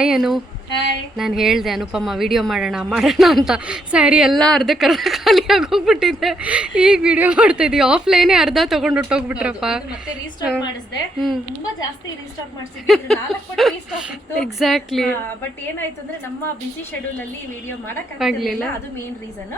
Hi ಅನು. ನಾನು ಹೇಳಿದೆ ಅನುಪಮ್ಮ video ಮಾಡೋಣ ಅಂತ. ಸ್ಯಾರಿ ಎಲ್ಲ ಅರ್ಧಕ್ಕರ್ಧ ಖಾಲಿಯಾಗಿ ಹೋಗ್ಬಿಟ್ಟಿದ್ದೆ. ಈಗ ವಿಡಿಯೋ ಮಾಡ್ತಾ ಇದೀವಿ. ಆಫ್ಲೈನೇ ಅರ್ಧ ತಗೊಂಡು ಹೊಟ್ಟೋಗ್ಬಿಟ್ರಪ್ಪ. ಮತ್ತೆ ರೀಸ್ಟಾಕ್ ಮಾಡಿಸಿದೆ. ತುಂಬಾ ಜಾಸ್ತಿ ರೀಸ್ಟಾಕ್ ಮಾಡಿಸಿದ್ವಿ. 4 ಪಟ್ಟು ರೀಸ್ಟಾಕ್ ಇತ್ತು. ಎಕ್ಸಾಕ್ಟ್ಲಿ. ಬಟ್ ಏನಾಯ್ತು ಅಂದ್ರೆ ನಮ್ಮ ಬಿಸಿ ಶೆಡ್ಯೂಲ್ ಅಲ್ಲಿ ವಿಡಿಯೋ ಮಾಡಕ್ ಆಗ್ಲಿಲ್ಲ. ಅದು ಮೇನ್ ರೀಸನ್.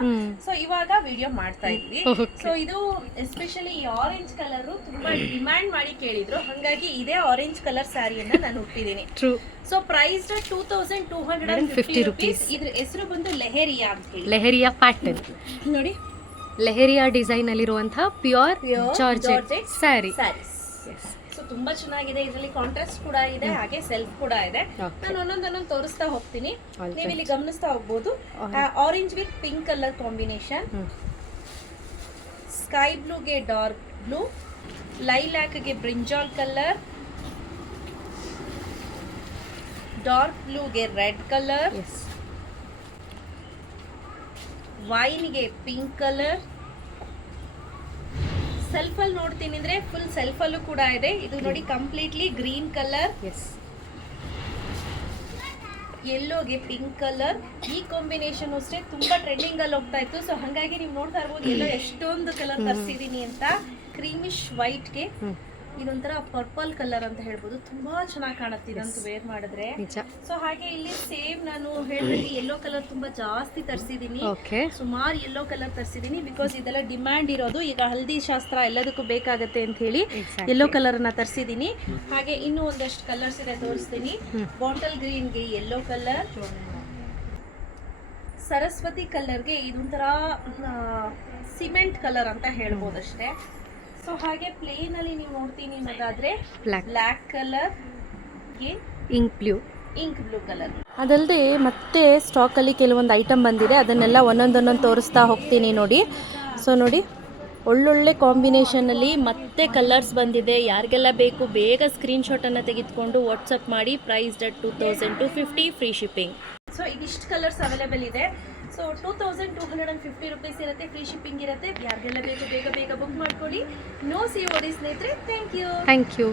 ಸೊ ಇವಾಗ ವಿಡಿಯೋ ಮಾಡ್ತಾ ಇದ್ವಿ. ಸೊ ಇದು ಎಸ್ಪೆಷಲಿ ಈ ಆರೆಂಜ್ ಕಲರ್ ತುಂಬಾ ಡಿಮ್ಯಾಂಡ್ ಮಾಡಿ ಕೇಳಿದ್ರು. ಹಾಗಾಗಿ ಇದೇ ಆರೆಂಜ್ ಕಲರ್ ಸ್ಯಾರಿಯನ್ನ ನಾನು ಹುಟ್ಟಿದೀನಿ. ಟ್ರೂ. So price 2250 rupees. ಇದ್ರ ಹೆಸರು ಬಂದು ಲೆಹರಿಯಾ ಅಂತ ಹೇಳಿ. ಲೆಹರಿಯಾ ಪ್ಯಾಟರ್ನ್ ನೋಡಿ, ಲೆಹರಿಯಾ ಡಿಸೈನ್ ಅಲ್ಲಿರುವಂತಹ ಪ್ಯೂರ್ ಜಾರ್ಜೆಟ್ ಸ್ಯಾರಿ. ಸೊ ತುಂಬಾ ಚೆನ್ನಾಗಿದೆ. ಇದರಲ್ಲಿ ಕಾಂಟ್ರಾಸ್ಟ್ ಕೂಡ ಇದೆ, ಹಾಗೆ ಸೆಲ್ಫ್ ಕೂಡ ಇದೆ. ನಾನು ಒಂದೊಂದೊಂದೊಂದು ತೋರಿಸ್ತಾ ಹೋಗ್ತೀನಿ. ನೀವು ಇಲ್ಲಿ ಗಮನಿಸ್ತಾ ಹೋಗ್ಬೋದು. Orange with pink colour combination, sky ಬ್ಲೂಗೆ ಡಾರ್ಕ್ ಬ್ಲೂ, ಲೈಲಾಕ್ಗೆ ಬ್ರಿಂಜಾಲ್ ಕಲರ್, ಡಾರ್ಕ್ ಬ್ಲೂಗೆ ರೆಡ್ ಕಲರ್, ವೈನ್ಗೆ ಪಿಂಕ್ ಕಲರ್. ಸೆಲ್ಫ್ ಅಲ್ಲಿ ನೋಡ್ತೀನಿ ಅಂದ್ರೆ ಫುಲ್ ಸೆಲ್ಫ್ ಅಲ್ಲೂ ಕೂಡ ಇದೆ. ಇದು ನೋಡಿ ಕಂಪ್ಲೀಟ್ಲಿ ಗ್ರೀನ್ ಕಲರ್, ಯೆಲ್ಲೋಗೆ ಪಿಂಕ್ ಕಲರ್. ಈ ಕಾಂಬಿನೇಷನ್ ಅಷ್ಟೇ ತುಂಬಾ ಟ್ರೆಂಡಿಂಗ್ ಅಲ್ಲಿ ಹೋಗ್ತಾ ಇತ್ತು. ಸೊ ಹಾಗಾಗಿ ನೀವು ನೋಡ್ತಾ ಇರ್ಬೋದು ಎಲ್ಲೋ ಎಷ್ಟೊಂದು ಕಲರ್ ತರಿಸಿದೀನಿ ಅಂತ. ಕ್ರೀಮಿಶ್ ವೈಟ್ಗೆ ಇದೊಂಥರ ಪರ್ಪಲ್ ಕಲರ್ ಅಂತ ಹೇಳ್ಬೋದು. ತುಂಬಾ ಚೆನ್ನಾಗಿ ಕಾಣುತ್ತೆ ಇದಂತೂ ವೇರ್ ಮಾಡಿದ್ರೆ. ಸೊ ಹಾಗೆ ಇಲ್ಲಿ ಸೇಮ್ ನಾನು ಹೇಳಿದ್ರೆ ಯೆಲ್ಲೋ ಕಲರ್ ತುಂಬಾ ಜಾಸ್ತಿ ತರಿಸಿದೀನಿ. ಸುಮಾರು ಯೆಲ್ಲೋ ಕಲರ್ ತರಿಸಿದೀನಿ. ಬಿಕಾಸ್ ಇದೆಲ್ಲ ಡಿಮ್ಯಾಂಡ್ ಇರೋದು. ಈಗ ಹಲ್ದಿ ಶಾಸ್ತ್ರ ಎಲ್ಲದಕ್ಕೂ ಬೇಕಾಗತ್ತೆ ಅಂತ ಹೇಳಿ ಯೆಲ್ಲೋ ಕಲರ್ ನ ತರಿಸಿದೀನಿ. ಹಾಗೆ ಇನ್ನೂ ಒಂದಷ್ಟು ಕಲರ್ಸ್ ಇದೆ, ತೋರಿಸ್ತೀನಿ. ಬಾಟಲ್ ಗ್ರೀನ್ಗೆ ಯೆಲ್ಲೋ ಕಲರ್, ಸರಸ್ವತಿ ಕಲರ್ಗೆ ಇದೊಂಥರ ಸಿಮೆಂಟ್ ಕಲರ್ ಅಂತ ಹೇಳ್ಬೋದಷ್ಟೇ. ಸೊ ಹಾಗೆ ಪ್ಲೇನ್ ಅಲ್ಲಿ ನೀವು ನೋಡ್ತೀನಿ ಅನ್ನೋದಾದ್ರೆ ಬ್ಲ್ಯಾಕ್ ಕಲರ್ ಗೆ ಇಂಕ್ ಬ್ಲೂ ಕಲರ್. ಅದಲ್ಲದೆ ಮತ್ತೆ ಸ್ಟಾಕಲ್ಲಿ ಕೆಲವೊಂದು ಐಟಮ್ ಬಂದಿದೆ. ಅದನ್ನೆಲ್ಲ ಒಂದೊಂದೊಂದೊಂದು ತೋರಿಸ್ತಾ ಹೋಗ್ತೀನಿ ನೋಡಿ. ಸೊ ನೋಡಿ, ಒಳ್ಳೊಳ್ಳೆ ಕಾಂಬಿನೇಷನಲ್ಲಿ ಮತ್ತೆ ಕಲರ್ಸ್ ಬಂದಿದೆ. ಯಾರಿಗೆಲ್ಲ ಬೇಕು ಬೇಗ ಸ್ಕ್ರೀನ್ಶಾಟನ್ನು ತೆಗೆದುಕೊಂಡು ವಾಟ್ಸಪ್ ಮಾಡಿ. Price 2250, free shipping. ಸೊ ಇದಿಷ್ಟು ಕಲರ್ಸ್ ಅವೈಲೇಬಲ್ ಇದೆ. ಸೊ 2250 rupees ಇರುತ್ತೆ, ಫ್ರೀ ಶಿಪ್ಪಿಂಗ್ ಇರುತ್ತೆ. ಯಾರಿಗೆಲ್ಲ ಬೇಕು ಬೇಗ ಬುಕ್ ಮಾಡ್ಕೊಳ್ಳಿ. ನೋ COD ಸ್ನೇಹಿತರೆ. Thank you.